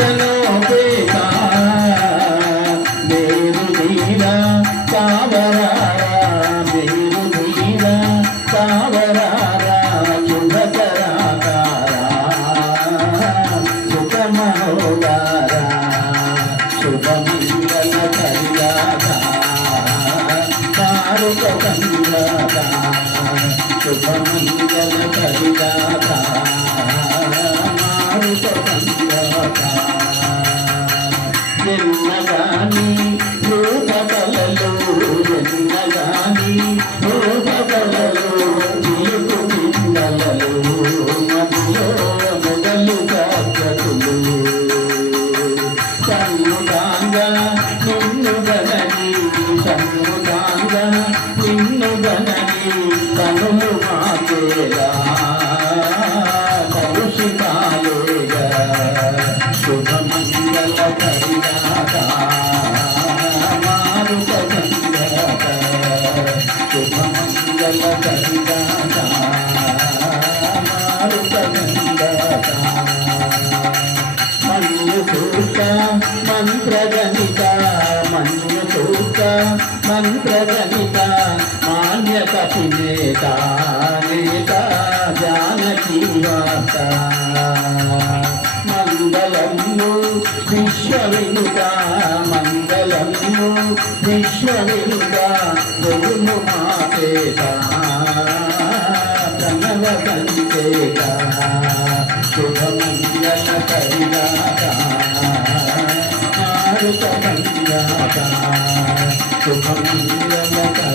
జగలోపేతా మేరు ధీరా కావరారా మేరు ధీరా కావరారా శుభకరాకారా సుఖమనోగారా శుభమంగళ కరిగారా మారుత సంగారా శుభమంగళ కరిగారా మారుత సంగారా ఎన్నగాని రూపకలలో ఎన్నగాని రూపకలలో నిలుపు పిందలలో మదిలో మొదలు కాకతులు సన్నుగాంగా నిన్ను గనని సన్నుగాంగా నిన్ను గనని కనులు మాకేలా కలుషితాలేగా శుభమంగళ కరిగాక మారుత సంగాక శుభమంగళ కరిగాక మారుత సంగాక మన్యుసూత మంత్రగణిత మన్యుసూత మంత్రగణిత మాన్యత పినేత నేత జానకీ వార్త మంగళము విశ్వవినుత మంగళము విశ్వవినుత గురుము మాతేత ప్రణవ సంచేత శుభమంగళ కరిగాక మారుత సంగాక శుభమంగళ